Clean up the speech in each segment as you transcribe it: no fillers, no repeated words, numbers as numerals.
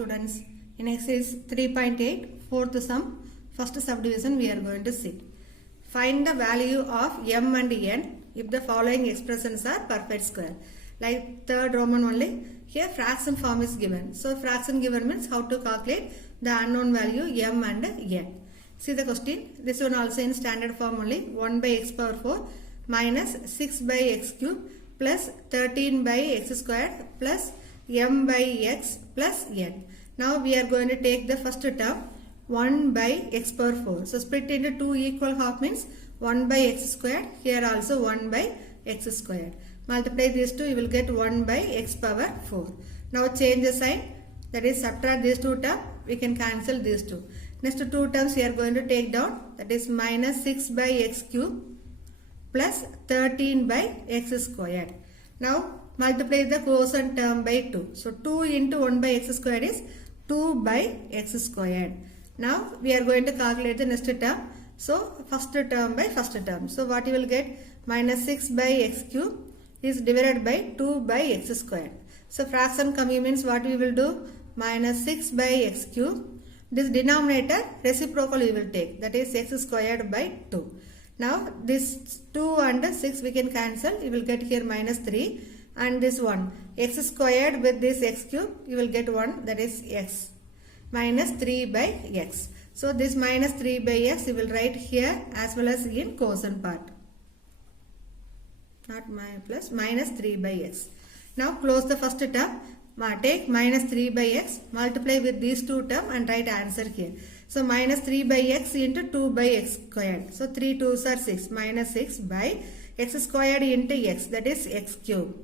students. In exercise 3.8, fourth sum, first subdivision we are going to see. Find the value of m and n if the following expressions are perfect square. Like third Roman only, here fraction form is given. So fraction given means how to calculate the unknown value m and n. See the question, this one also in standard form only, 1 by x power 4 minus 6 by x cube plus 13 by x squared plus m by x plus n. Now we are going to take the first term 1 by x power 4. So split into 2 equal half means 1 by x squared. Here also 1 by x squared. Multiply these two, you will get 1 by x power 4. Now change the sign, that is subtract these two terms, we can cancel these two. Next two terms we are going to take down, that is minus 6 by x cube plus 13 by x squared. Now multiply the quotient term by 2. So 2 into 1 by x squared is 2 by x squared. Now we are going to calculate the next term. So first term by first term. So what you will get, minus 6 by x cube is divided by 2 by x squared. So fraction coming means what we will do, minus 6 by x cube. This denominator reciprocal we will take, that is x squared by 2. Now this 2 and 6 we can cancel, you will get here minus 3, and this one x squared with this x cube you will get 1, that is x minus 3 by x. So this minus 3 by x you will write here as well as in quotient part, not plus minus 3 by x. Now close the first term, take minus 3 by x, multiply with these two terms and write answer here. So minus 3 by x into 2 by x squared. So 3 2s are 6, minus 6 by x squared into x, that is x cube.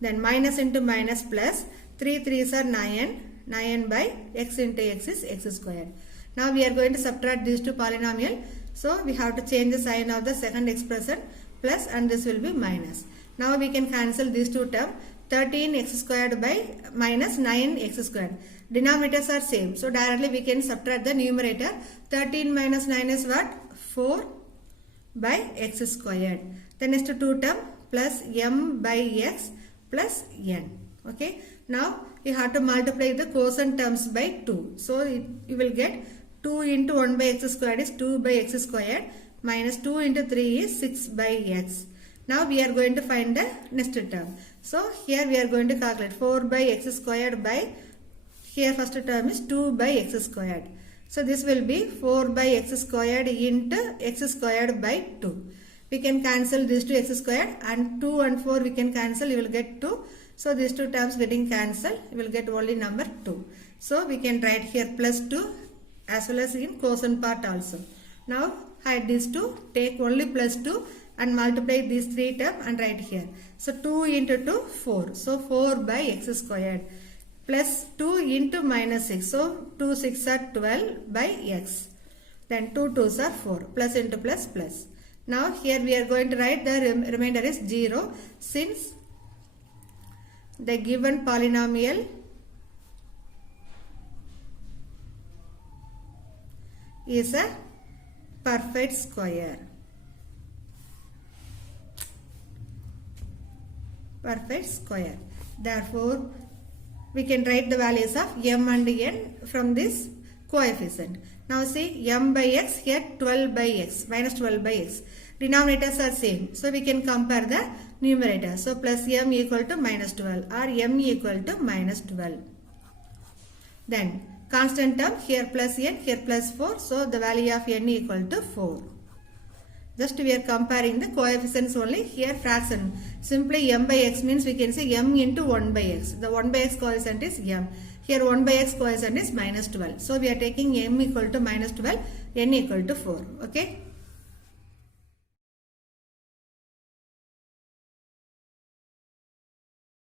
Then minus into minus plus, 3 3s are 9, 9 by x into x is x squared. Now we are going to subtract these two polynomial. So we have to change the sign of the second expression, plus, and this will be minus. Now we can cancel these two terms. 13 x squared by minus 9 x squared. Denominators are same. So directly we can subtract the numerator. 13 minus 9 is what? 4 by x squared. The next two term plus m by x plus n. Okay. Now you have to multiply the quotient terms by 2. So you will get 2 into 1 by x squared is 2 by x squared minus 2 into 3 is 6 by x. Now we are going to find the next term. So here we are going to calculate 4 by x squared by, here first term is 2 by x squared. So this will be 4 by x squared into x squared by 2. We can cancel these two x squared, and 2 and 4 we can cancel, you will get 2. So these two terms getting cancelled, you will get only number 2. So we can write here plus 2 as well as in quotient part also. Now hide these two, take only plus 2 and multiply these three terms and write here. So 2 into 2, 4. So 4 by x squared plus 2 into minus 6. So 2 6 are 12 by x. Then 2 2s are 4. Plus into plus plus. Now here we are going to write the remainder is 0, since the given polynomial is a perfect square. Perfect square. Therefore, we can write the values of m and n from this coefficient. Now see, m by x, here 12 by x, minus 12 by x. Denominators are same. So we can compare the numerator. So plus m equal to minus 12 or m equal to minus 12. Then constant term, here plus n, here plus 4. So the value of n equal to 4. Just we are comparing the coefficients only. Here fraction. Simply m by x means we can say m into 1 by x. The 1 by x coefficient is m. Here 1 by x coefficient is minus 12. So we are taking m equal to minus 12, n equal to 4. Okay.